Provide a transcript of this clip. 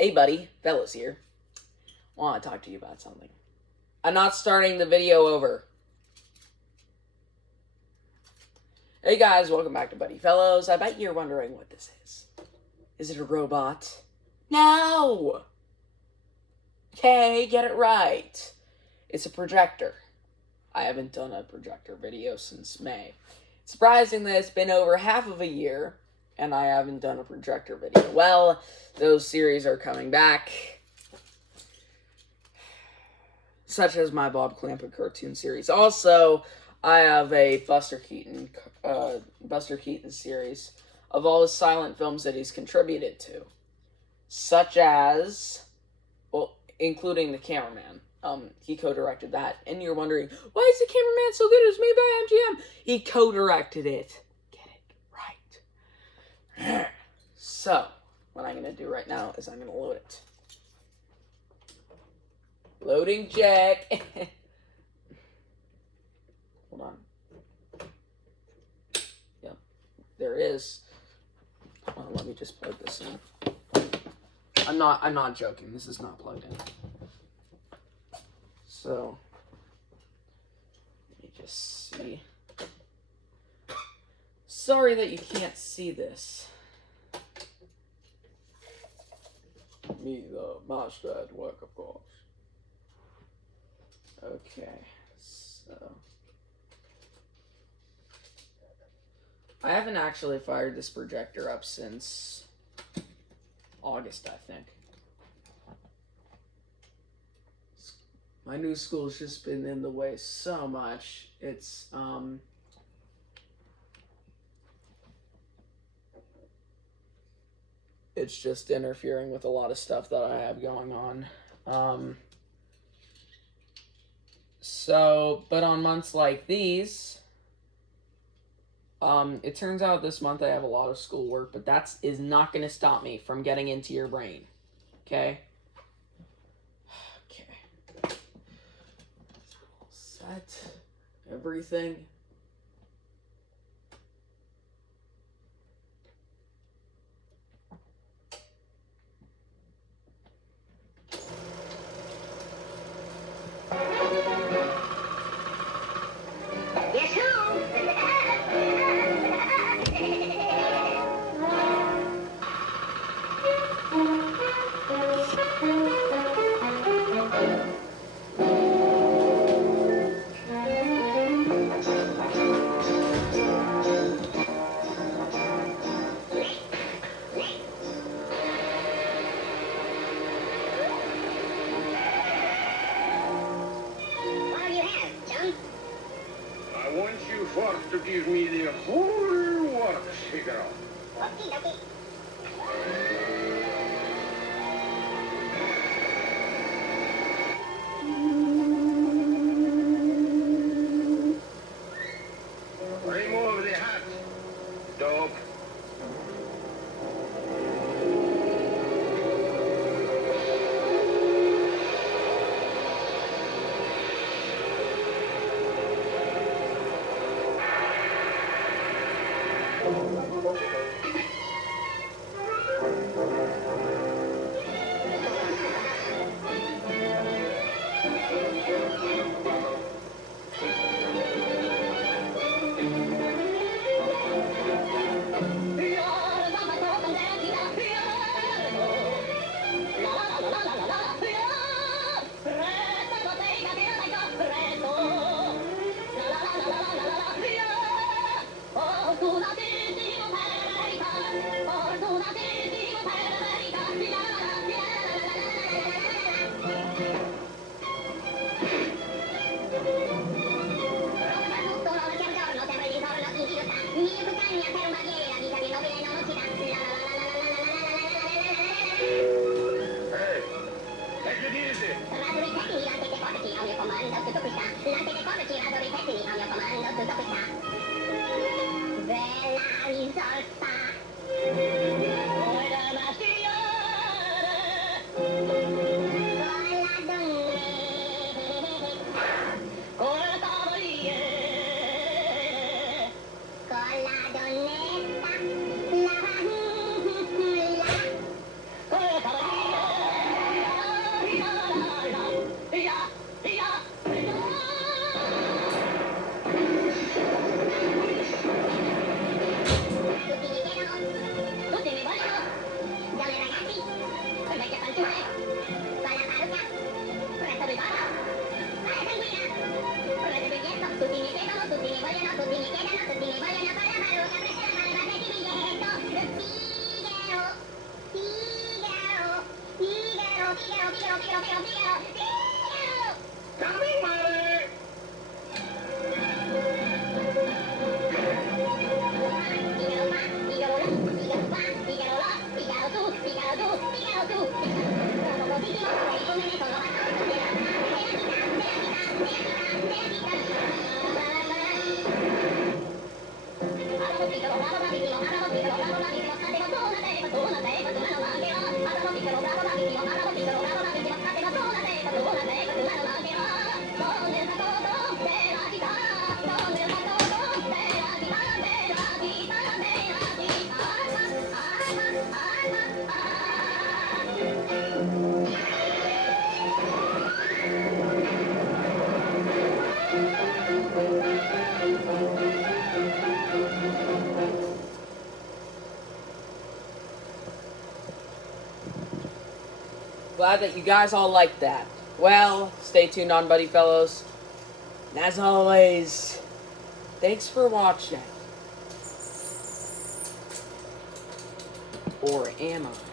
Hey buddy, Fellas here. I want to talk to you about something. I'm not starting the video over. Hey guys, welcome back to Buddy Fellows. I bet you're wondering what this is. Is it a robot? No! Okay, get it right. It's a projector. I haven't done a projector video since May. Surprisingly, it's been over half of a year, and I haven't done a projector video. Well, those series are coming back, such as my Bob Clampett cartoon series. Also, I have a Buster Keaton series of all the silent films that he's contributed to, such as, well, including The Cameraman. He co-directed that, and you're wondering, why is The Cameraman so good? It was made by MGM. He co-directed it. Get it right. So, what I'm going to do right now is I'm going to load it. Loading check. Hold on. Yep, there it is. Let me just plug this in. I'm not joking. This is not plugged in. So, let me just see. Sorry that you can't see this. Me, the master at work, of course. Okay, so. I haven't actually fired this projector up since August, I think. My new school's just been in the way so much. It's just interfering with a lot of stuff that I have going on. But on months like these, it turns out this month I have a lot of schoolwork, but that is not going to stop me from getting into your brain. Okay? Okay. Set everything. To give me the whole works figure out. Remove the hat, dog. Coming, mother! Glad that you guys all liked that. Well, stay tuned on Buddy Fellows. And as always, thanks for watching. Or am I?